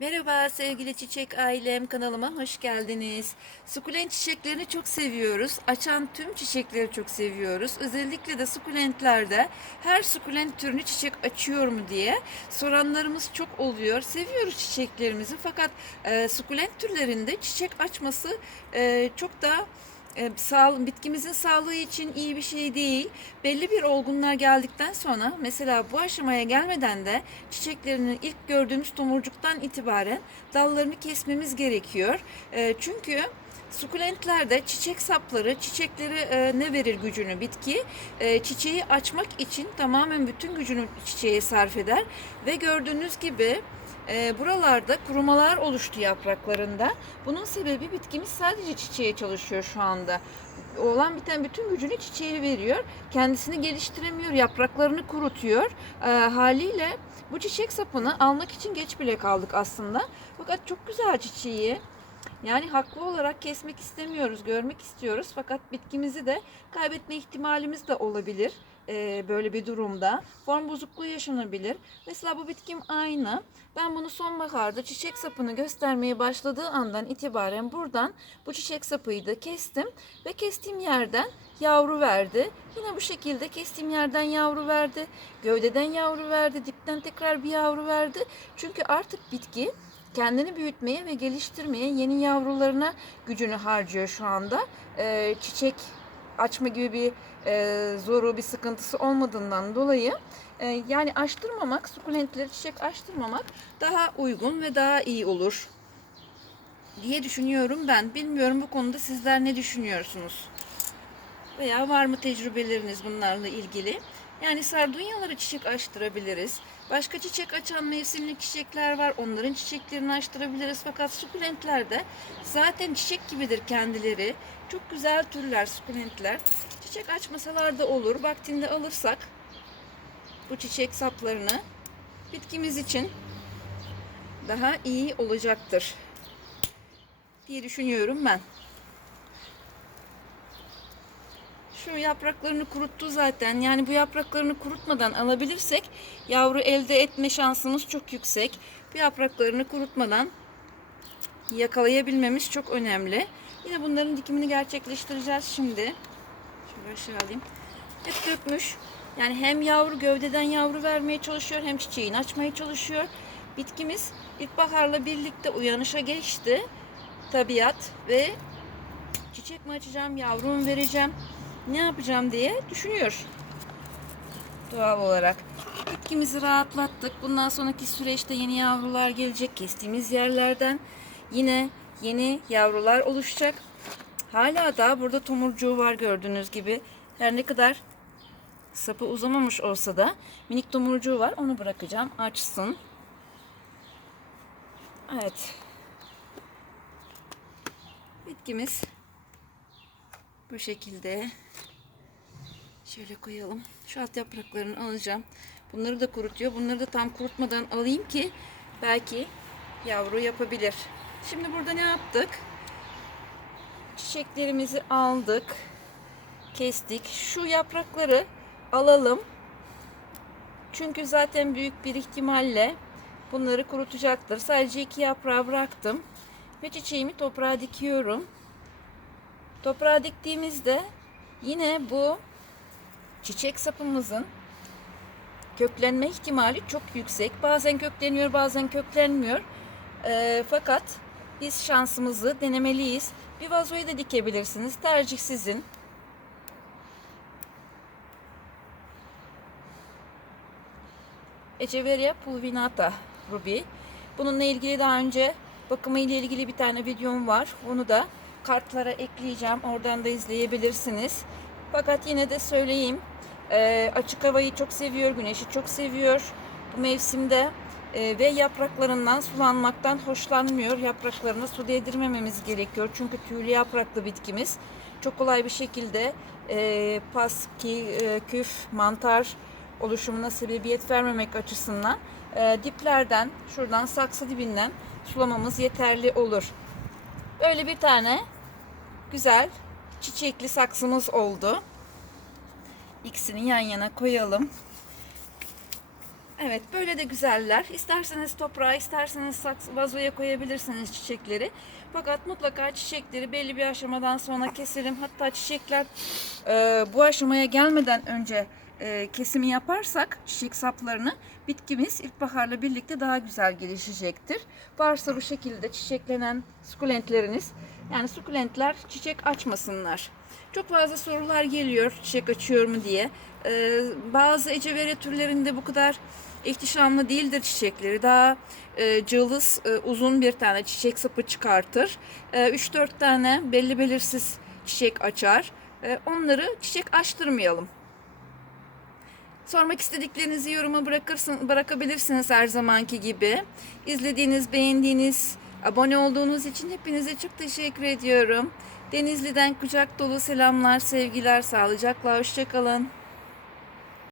Merhaba sevgili çiçek ailem kanalıma hoş geldiniz. Sukulent çiçeklerini çok seviyoruz. Açan tüm çiçekleri çok seviyoruz. Özellikle de sukulentlerde her sukulent türünü çiçek açıyor mu diye soranlarımız çok oluyor. Seviyoruz çiçeklerimizi fakat e, sukulent türlerinde çiçek açması e, çok da e, sağ, bitkimizin sağlığı için iyi bir şey değil. Belli bir olgunluğa geldikten sonra mesela bu aşamaya gelmeden de çiçeklerinin ilk gördüğümüz tomurcuktan itibaren dallarını kesmemiz gerekiyor. E, çünkü sukulentlerde çiçek sapları, çiçekleri e, ne verir gücünü bitki? E, çiçeği açmak için tamamen bütün gücünü çiçeğe sarf eder ve gördüğünüz gibi e, buralarda kurumalar oluştu yapraklarında. Bunun sebebi bitkimiz sadece çiçeğe çalışıyor şu anda. Olan biten bütün gücünü çiçeğe veriyor. Kendisini geliştiremiyor, yapraklarını kurutuyor. E, haliyle bu çiçek sapını almak için geç bile kaldık aslında. Fakat çok güzel çiçeği. Yani haklı olarak kesmek istemiyoruz, görmek istiyoruz. Fakat bitkimizi de kaybetme ihtimalimiz de olabilir e, böyle bir durumda. Form bozukluğu yaşanabilir. Mesela bu bitkim aynı. Ben bunu sonbaharda çiçek sapını göstermeye başladığı andan itibaren buradan bu çiçek sapıydı kestim ve kestiğim yerden yavru verdi. Yine bu şekilde kestiğim yerden yavru verdi. Gövdeden yavru verdi. Dipten tekrar bir yavru verdi. Çünkü artık bitki kendini büyütmeye ve geliştirmeye yeni yavrularına gücünü harcıyor şu anda. Ee, çiçek açma gibi bir e, zoru bir sıkıntısı olmadığından dolayı e, yani açtırmamak, sukulentleri çiçek açtırmamak daha uygun ve daha iyi olur diye düşünüyorum ben. Bilmiyorum bu konuda sizler ne düşünüyorsunuz? Veya var mı tecrübeleriniz bunlarla ilgili? Yani sardunyaları çiçek açtırabiliriz. Başka çiçek açan mevsimlik çiçekler var. Onların çiçeklerini açtırabiliriz. Fakat sukulentlerde zaten çiçek gibidir kendileri. Çok güzel türler sukulentler. Çiçek açmasalar da olur. Vaktinde alırsak bu çiçek saplarını bitkimiz için daha iyi olacaktır diye düşünüyorum ben. Şu yapraklarını kuruttu zaten. Yani bu yapraklarını kurutmadan alabilirsek yavru elde etme şansımız çok yüksek. Bu yapraklarını kurutmadan yakalayabilmemiz çok önemli. Yine bunların dikimini gerçekleştireceğiz şimdi. Şöyle aşağı alayım. Hep dökmüş. Yani hem yavru gövdeden yavru vermeye çalışıyor hem çiçeğini açmaya çalışıyor. Bitkimiz ilkbaharla birlikte uyanışa geçti. Tabiat ve çiçek mi açacağım, yavru mu vereceğim, ne yapacağım diye düşünüyor. Doğal olarak. Bitkimizi rahatlattık. Bundan sonraki süreçte yeni yavrular gelecek. Kestiğimiz yerlerden yine yeni yavrular oluşacak. Hala da burada tomurcuğu var gördüğünüz gibi. Her ne kadar sapı uzamamış olsa da minik tomurcuğu var. Onu bırakacağım. Açsın. Evet. Bitkimiz bu şekilde şöyle koyalım. Şu alt yapraklarını alacağım. Bunları da kurutuyor. Bunları da tam kurutmadan alayım ki belki yavru yapabilir. Şimdi burada ne yaptık? Çiçeklerimizi aldık. Kestik. Şu yaprakları alalım. Çünkü zaten büyük bir ihtimalle bunları kurutacaktır. Sadece iki yaprağı bıraktım. Ve çiçeğimi toprağa dikiyorum. Toprağa diktiğimizde yine bu çiçek sapımızın köklenme ihtimali çok yüksek. Bazen kökleniyor, bazen köklenmiyor. Ee, fakat biz şansımızı denemeliyiz. Bir vazoya da dikebilirsiniz. Tercih sizin. Echeveria pulvinata ruby. Bununla ilgili daha önce bakımı ile ilgili bir tane videom var. Onu da kartlara ekleyeceğim. Oradan da izleyebilirsiniz. Fakat yine de söyleyeyim. E, açık havayı çok seviyor. Güneşi çok seviyor. Bu mevsimde e, ve yapraklarından sulanmaktan hoşlanmıyor. Yapraklarına su değdirmememiz gerekiyor. Çünkü tüylü yapraklı bitkimiz çok kolay bir şekilde e, pas, ki, küf, mantar oluşumuna sebebiyet vermemek açısından diplerden, şuradan saksı dibinden sulamamız yeterli olur. Böyle bir tane güzel çiçekli saksımız oldu. İkisini yan yana koyalım. Evet böyle de güzeller. İsterseniz toprağa, isterseniz saksı, vazoya koyabilirsiniz çiçekleri. Fakat mutlaka çiçekleri belli bir aşamadan sonra keselim. Hatta çiçekler e, bu aşamaya gelmeden önce e, kesimi yaparsak çiçek saplarını bitkimiz ilkbaharla birlikte daha güzel gelişecektir. Varsa bu şekilde çiçeklenen sukulentleriniz yani sukulentler çiçek açmasınlar. Çok fazla sorular geliyor çiçek açıyor mu diye. Ee, bazı ecevere türlerinde bu kadar ihtişamlı değildir çiçekleri. Daha e, cılız, e, uzun bir tane çiçek sapı çıkartır. 3-4 tane belli belirsiz çiçek açar. E, onları çiçek açtırmayalım. Sormak istediklerinizi yoruma bırakırsın, bırakabilirsiniz her zamanki gibi. İzlediğiniz, beğendiğiniz, abone olduğunuz için hepinize çok teşekkür ediyorum. Denizli'den kucak dolu selamlar, sevgiler, sağlıcakla, hoşçakalın.